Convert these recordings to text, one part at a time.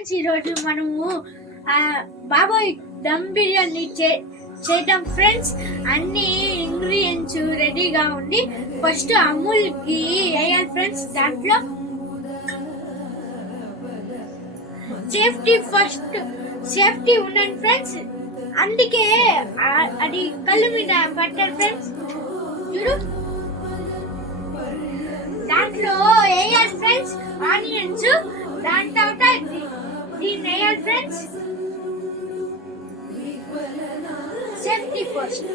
Friends, ఈరోజు మనము బాబాయ్ దమ్ బిర్యానీ చేద్దాం ఫ్రెండ్స్. అన్ని ఇంగ్రీడియంట్స్ రెడీగా ఉండి ఫస్ట్ అమూల్కి వేయాలి ఫ్రెండ్స్. దాంట్లో సేఫ్టీ ఉండండి ఫ్రెండ్స్, అందుకే అది కళ్ళు మీద పట్టారు ఫ్రెండ్స్. చూడు, దాంట్లో వేయాలి ఫ్రెండ్స్ ఆనియన్స్. దాని తర్వాత దీన్ని వేయాలి ఫ్రెండ్స్. Safety first.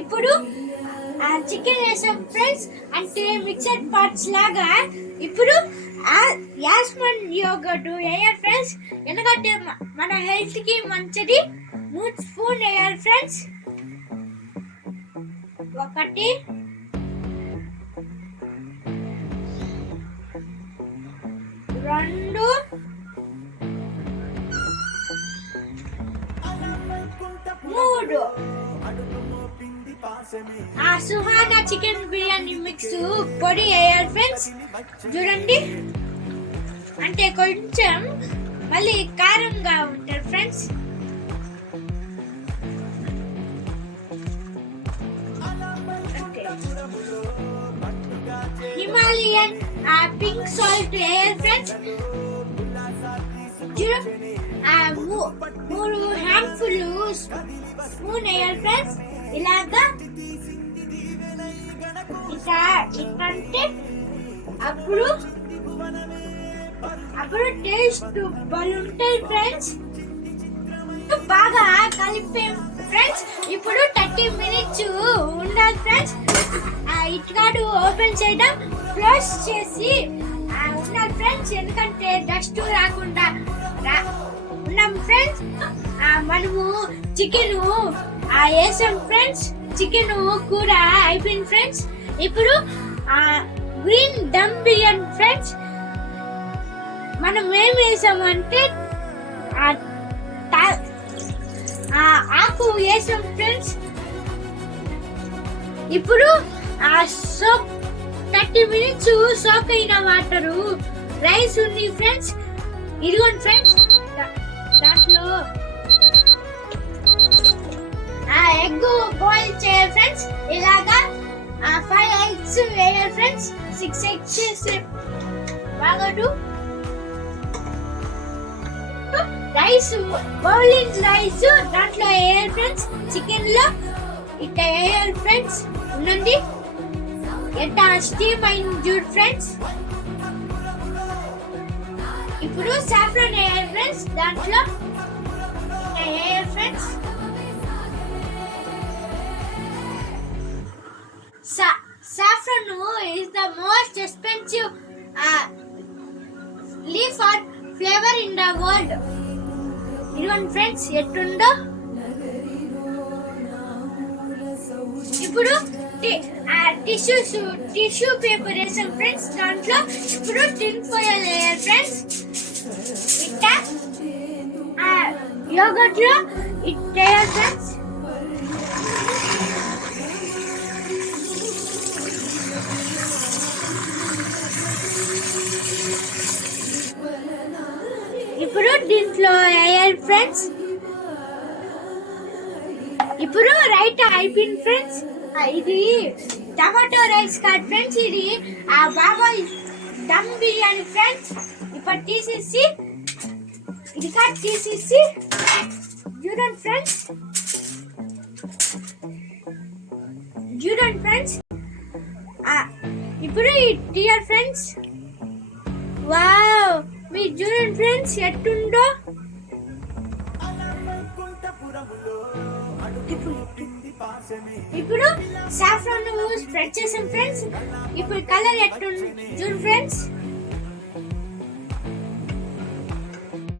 ఇప్పుడు చికెన్ వేసాం ఫ్రెండ్స్, అంటే మిక్సర్ పార్ట్స్ లాగా. ఇప్పుడు యాస్మన్ యోగర్ట్ వేయాలి ఫ్రెండ్స్, ఎందుకంటే మన హెల్త్ కి మంచిది. 3 స్పూన్ వేయాలి friends. 1 2 3. Suhana chicken biryani mix పొడి వేయాలి ఫ్రెండ్స్. చూడండి, అంటే కొంచెం మళ్ళీ కారంగా ఉంటారు ఫ్రెండ్స్. హిమాలయన్ పింక్ సాల్ట్ వేయాలి ఫ్రెండ్స్. 3 హ్యాండ్ఫుల్ స్పూన్ వేయాలి ఫ్రెండ్స్. ఇలాగా ఇట్లంటే అప్పుడు టేస్ట్ బాగుంటుంది ఫ్రెండ్స్. బాగా కలిపే ఫ్రెండ్స్. ఇప్పుడు 30 మినిట్స్ ఉండాలి ఫ్రెండ్స్. ఇట్లాడు ఓపెన్ చేయడం, క్లోజ్ చేసి ఉండాలి ఫ్రెండ్స్, ఎందుకంటే డస్ట్ రాకుండా ఉన్నాం ఫ్రెండ్స్. మనము చికెన్ వేసాం ఫ్రెండ్స్. చికెన్ కూర అయిపోయింది ఫ్రెండ్స్. ఇప్పుడు గ్రీన్ దమ్ బిర్యానీ ఫ్రెండ్స్. మనం ఏం వేసాము అంటే ఆకు వేసాం ఫ్రెండ్స్. ఇప్పుడు 30 మినిట్స్ సోక్ అయిన వాటరు రైస్ ఉంది ఫ్రెండ్స్. ఇదిగోండి ఫ్రెండ్స్, దాంట్లో ఎగ్ బాయిల్ చేయాలి ఫ్రెండ్స్. ఇలాగా 5 eggs వేయాలి ఫ్రెండ్స్. 6 eggs చేసి బాగా రైస్, బౌలింగ్ రైస్ దాంట్లో వేయాలి ఫ్రెండ్స్. చికెన్ లో ఇట్లా వేయాలి ఫ్రెండ్స్. ఉండండి, ఎంత స్టీమ్ అయింది చూడు ఫ్రెండ్స్. ఇప్పుడు సాఫ్రాన్ వేయాలి ఫ్రెండ్స్. దాంట్లో వేయాలి friends. Saffron is the most expensive leaf or flavor in the world. ఇదిగోండి ఫ్రెండ్స్ ఎట్టుందో. ఇప్పుడు టిష్యూ పేపర్ వేసాం ఫ్రెండ్స్. దాంట్లో ఇప్పుడు టిన్ ఫాయిల్ వేయాలి ఫ్రెండ్స్. ఇట్లా యోగర్ట్ లో ఇట్లా వేయాలి ఫ్రెండ్స్. ఇప్పుడు దీంట్లో వేయాలి ఫ్రెండ్స్. ఇప్పుడు రైట్ అయిపోయింది ఫ్రెండ్స్. ఇది టమాటో రైస్ కాదు ఫ్రెండ్స్, ఇది బాబాయ్ దమ్ బిర్యానీ ఫ్రెండ్స్. ఇప్పుడు తీసేసి ఇది కాదు తీసేసి చూడండి ఫ్రెండ్స్. ఇప్పుడు తీయాలి ఫ్రెండ్స్. వావ్, మీరు చూడండి ఫ్రెండ్స్ ఎట్టుండో. ఇప్పుడు సాఫ్రాన్ స్ప్రెడ్ చేసాం ఫ్రెండ్స్. ఇప్పుడు కలర్ ఎట్టుంది చూడు ఫ్రెండ్స్.